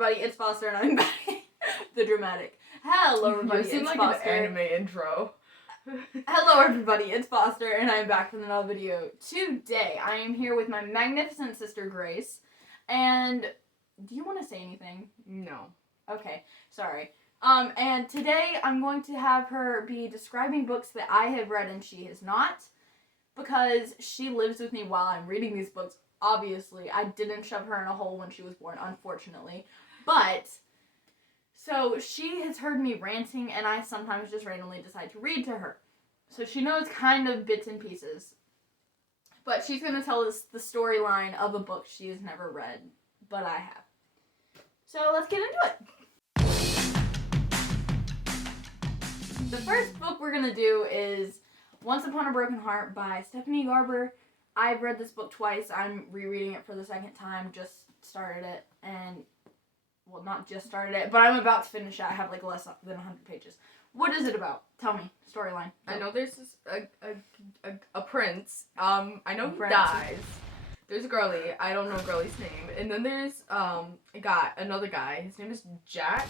everybody, it's Foster and I'm back. The dramatic. Hello everybody, You seem it's like Foster. an anime intro. Hello everybody, it's Foster and I'm back with another video. Today, I am here with my magnificent sister Grace. And, do you want to say anything? No. Okay, sorry. And today I'm going to have her be describing books that I have read and she has not. Because she lives with me while I'm reading these books. Obviously, I didn't shove her in a hole when she was born, unfortunately. But, so she has heard me ranting and I sometimes just randomly decide to read to her. So she knows kind of bits and pieces. But she's going to tell us the storyline of a book she has never read, but I have. So let's get into it. The first book we're going to do is Once Upon a Broken Heart by Stephanie Garber. I've read this book twice. I'm rereading it for the second time. Just started it and, well, not just started it, but I'm about to finish it. I have like less than 100 pages. What is it about? Tell me. Storyline. I know there's this, a prince. I know he Prince. dies. There's a girlie. I don't know girlie's name. And then there's another guy. His name is Jack.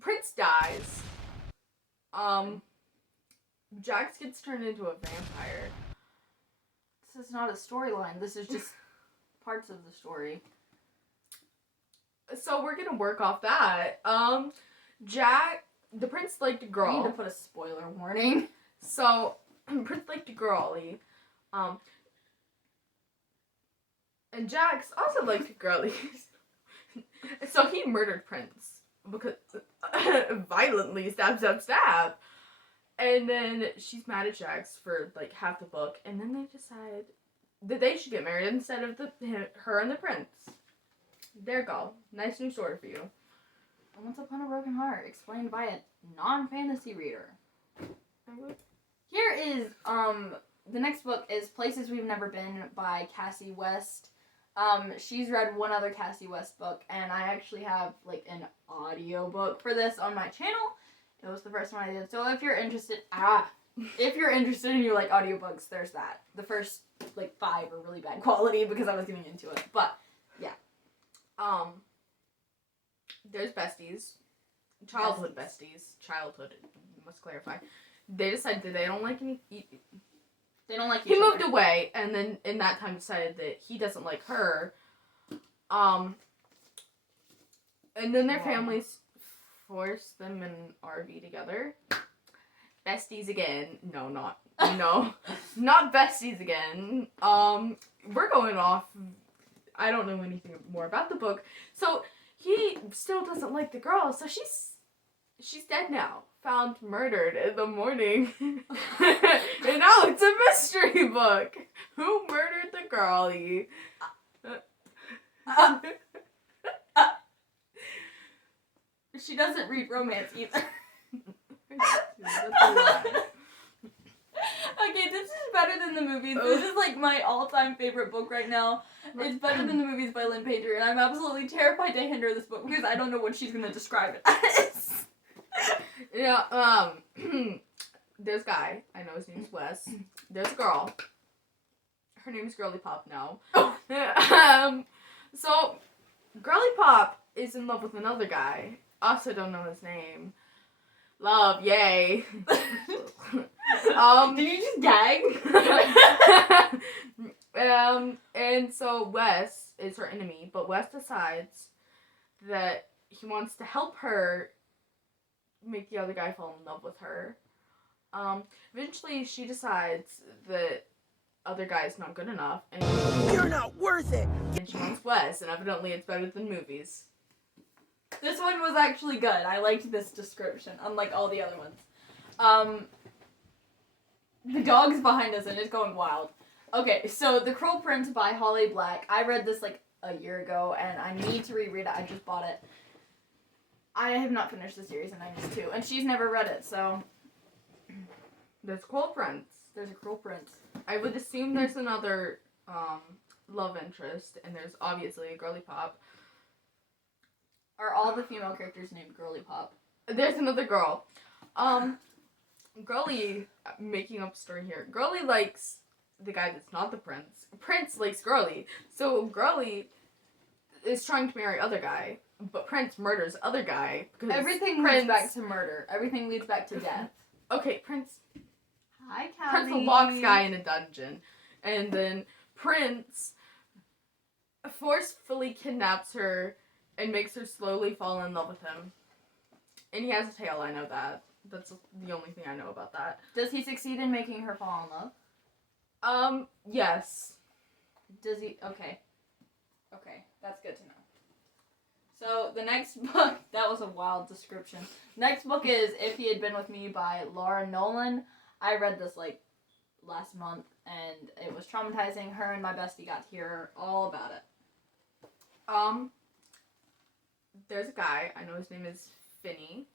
Prince dies. Jax gets turned into a vampire. This is not a storyline. This is just parts of the story. So we're gonna work off that. Jack, the prince liked a girl. I need to put a spoiler warning. So, Prince liked a girlie. And Jax also liked a girlie. So he murdered Prince. Because, violently, stab. And then she's mad at Jax for, like, half the book. And then they decide that they should get married instead of her and the prince. There you go. Nice new story for you. Once Upon a Broken Heart, explained by a non-fantasy reader. Here is, the next book is Places We've Never Been by Cassie West. She's read one other Cassie West book, and I actually have, like, an audio book for this on my channel. It was the first one I did. So if you're interested, if you're interested and you like audiobooks, there's that. The first, like, 5 are really bad quality because I was getting into it. But, yeah. There's besties. Childhood besties. Childhood, must clarify. They decided that they don't like any... They don't like each He other. moved away, and then in that time decided that he doesn't like her. And then their families force them in an RV together. Besties again. No, not besties again. We're going off. I don't know anything more about the book. So he still doesn't like the girl, so she's dead now. Found murdered in the morning. And now it's a mystery book. Who murdered the girlie? She doesn't read romance either. That's a lie. Okay, this is better than the movies. This is like my all-time favorite book right now. It's better than the movies by Lynn Painter, and I'm absolutely terrified to hand her this book because I don't know what she's gonna describe it as. Yeah, there's a guy. I know his name's Wes. There's a girl. Her name's Girly Pop now. So, Girly Pop is in love with another guy. Also don't know his name. Love, yay. Did you just gag? And so Wes is her enemy, but Wes decides that he wants to help her make the other guy fall in love with her. Eventually she decides that other guy's not good enough, and you're not worth it. And she wants Wes, and evidently it's better than movies. This one was actually good. I liked this description, unlike all the other ones. The dog's behind us and it's going wild. Okay, so The Cruel Prince by Holly Black. I read this like a year ago, and I need to reread it. I just bought it. I have not finished the series, and I need to. And she's never read it, so... There's Cruel Prince. There's a Cruel Prince. I would assume there's another love interest, and there's obviously a Girly Pop. Are all the female characters named Girly Pop? There's another girl. Girly, making up a story here. Girly likes the guy that's not the prince. Prince likes Girly. So Girly is trying to marry other guy, but Prince murders other guy because Everything leads back to murder. Everything leads back to death. Okay, Prince Hi, Callie. locks guy in a dungeon, and then Prince forcefully kidnaps her and makes her slowly fall in love with him. And he has a tail, I know that. That's the only thing I know about that. Does he succeed in making her fall in love? Yes. Does he? Okay. Okay, that's good to know. So, the next book, that was a wild description. Next book is If He Had Been With Me by Laura Nolan. I read this, last month, and it was traumatizing. Her and my bestie got to hear all about it. There's a guy, I know his name is Finney.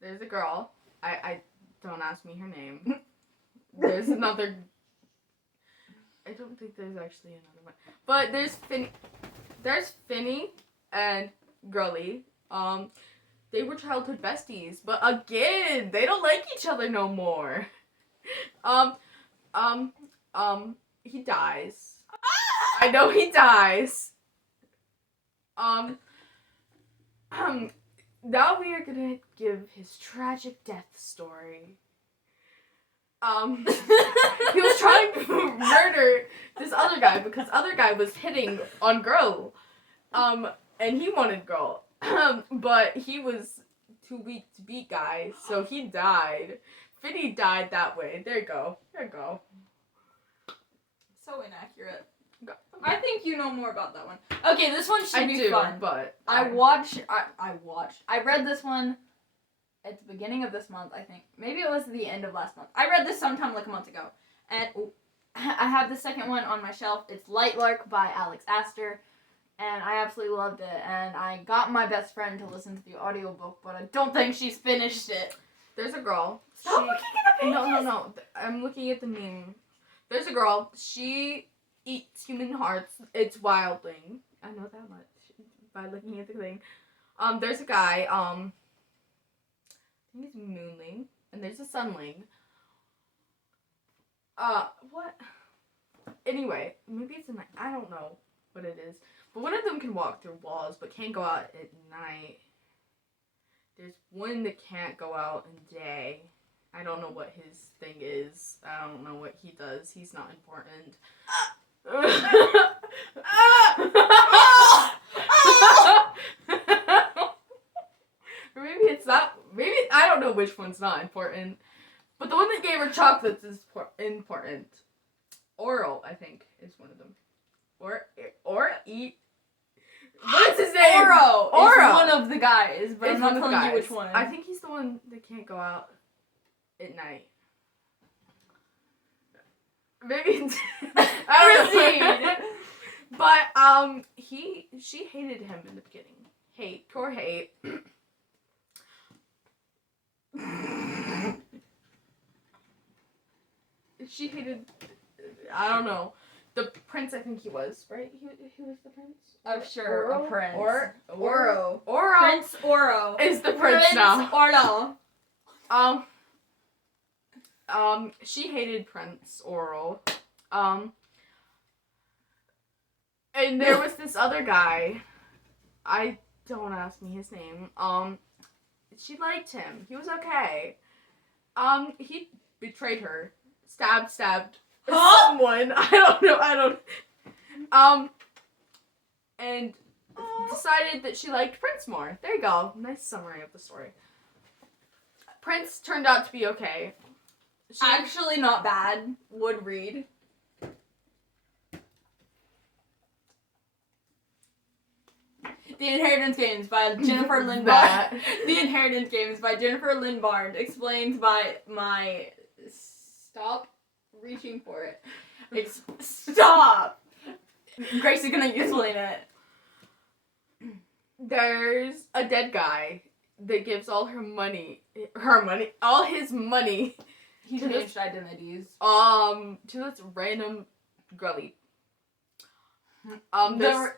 There's a girl, I don't ask me her name. There's another, I don't think there's actually another one. But there's Finney and Girly. They were childhood besties, but again, they don't like each other no more. He dies. I know he dies. Now we are gonna give his tragic death story. He was trying to murder this other guy because other guy was hitting on Girl. And he wanted Girl. But he was too weak to beat guy, so he died. Finney died that way. There you go. So inaccurate. I think you know more about that one. Okay, this one should be fun. But I read this one at the beginning of this month, I think. Maybe it was the end of last month. I read this sometime a month ago. And I have the second one on my shelf. It's Light Lark by Alex Astor. And I absolutely loved it. And I got my best friend to listen to the audiobook, but I don't think she's finished it. There's a girl. Stop looking at the pages! No. I'm looking at the meme. There's a girl. She eats human hearts. It's wildling. I know that much by looking at the thing. There's a guy. I think he's Moonling, and there's a Sunling. What? Anyway, maybe it's a night. I don't know what it is. But one of them can walk through walls, but can't go out at night. There's one that can't go out in day. I don't know what his thing is. I don't know what he does. He's not important. Or maybe it's that. Maybe I don't know which one's not important. But the one that gave her chocolates is important. Oral, I think, is one of them. Or eat. What's his name? Oro Oro is one of the guys, but I'm not telling you which one. I think he's the one that can't go out at night. Maybe I don't know. But she hated him in the beginning. Core hate. She hated. I don't know. The prince, I think he was, right? He was the prince? Oh, sure, Oro? a prince. Oro. Prince Oro. Is the prince now. Oro. She hated Prince Oral. And there was this other guy. Don't ask me his name. She liked him. He was okay. He betrayed her. Stabbed someone. I don't. And decided that she liked Prince more. There you go. Nice summary of the story. Prince turned out to be okay. Actually not bad. Would read. The Inheritance Games by Jennifer Lynn Barnes. The Inheritance Games by Jennifer Lynn Barnes, explained by my... Stop reaching for it. Stop! Grace is gonna explain it. There's a dead guy that gives all his money. He changed identities. To this random girly. The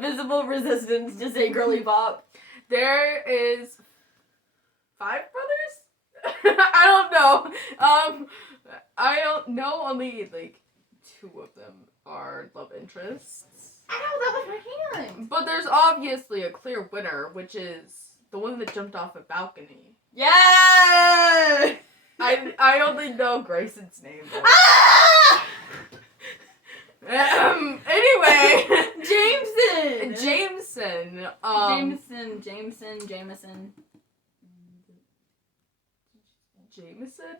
visible resistance to say girly pop. There is 5 brothers? I don't know. I don't know, only, two of them are love interests. Ow, that was my hand. But there's obviously a clear winner, which is the one that jumped off a balcony. Yeah. I only know Grayson's name though. Ah! Anyway. Jameson. Jameson.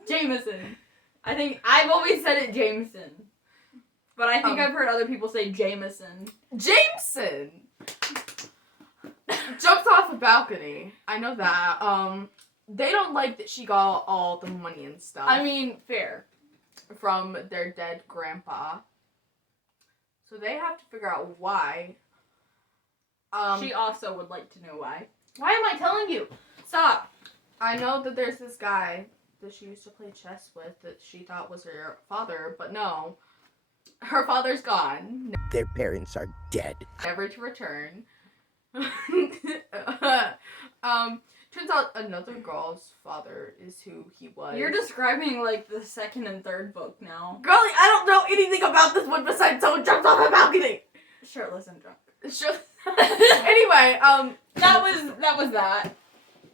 Jameson. I think I've always said it Jameson. But I think I've heard other people say Jameson. Jameson jumped off a balcony. I know that. They don't like that she got all the money and stuff. I mean, fair. From their dead grandpa. So they have to figure out why. She also would like to know why. Why am I telling you? Stop. I know that there's this guy that she used to play chess with that she thought was her father, but no. Her father's gone. Their parents are dead. Never to return. Turns out another girl's father is who he was. You're describing like the second and third book now. Girlie, I don't know anything about this one besides someone jumps off a balcony. Shirtless and drunk. Sure. Anyway, that was that.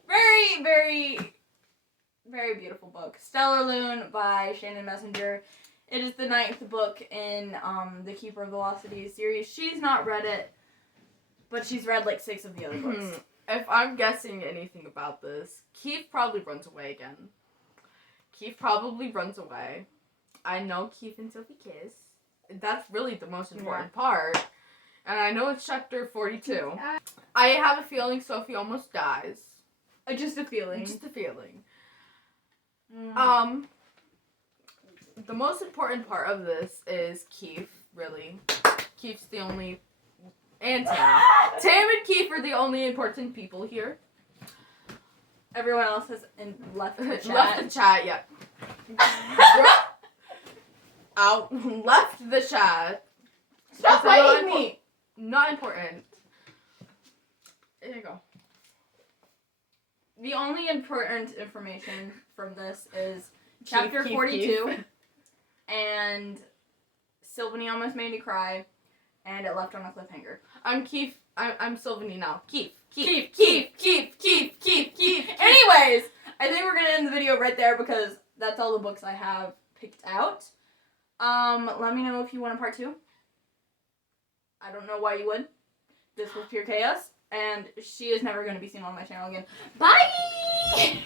Very, very, very beautiful book. Stellar Loon by Shannon Messenger. It is the 9th book in the Keeper of the Lost Cities series. She's not read it, but she's read like 6 of the other books. If I'm guessing anything about this, Keith probably runs away again. Keith probably runs away. I know Keith and Sophie kiss. That's really the most important part. And I know it's chapter 42. I have a feeling Sophie almost dies. Just a feeling. Just a feeling. Mm. The most important part of this is Keith, really. Keith's the only... And Tam. Tam and Keith are the only important people here. Everyone else has left the chat. Left the chat, yeah. Out. Left the chat. Stop biting me! Not important. There you go. The only important information from this is chapter Keith, 42. Keith. And Sylvanie almost made me cry. And it left on a cliffhanger. I'm Keith. I'm Sylvanie now. Keith. Anyways, I think we're gonna end the video right there because that's all the books I have picked out. Let me know if you want a part 2. I don't know why you would. This was pure chaos, and she is never gonna be seen on my channel again. Bye!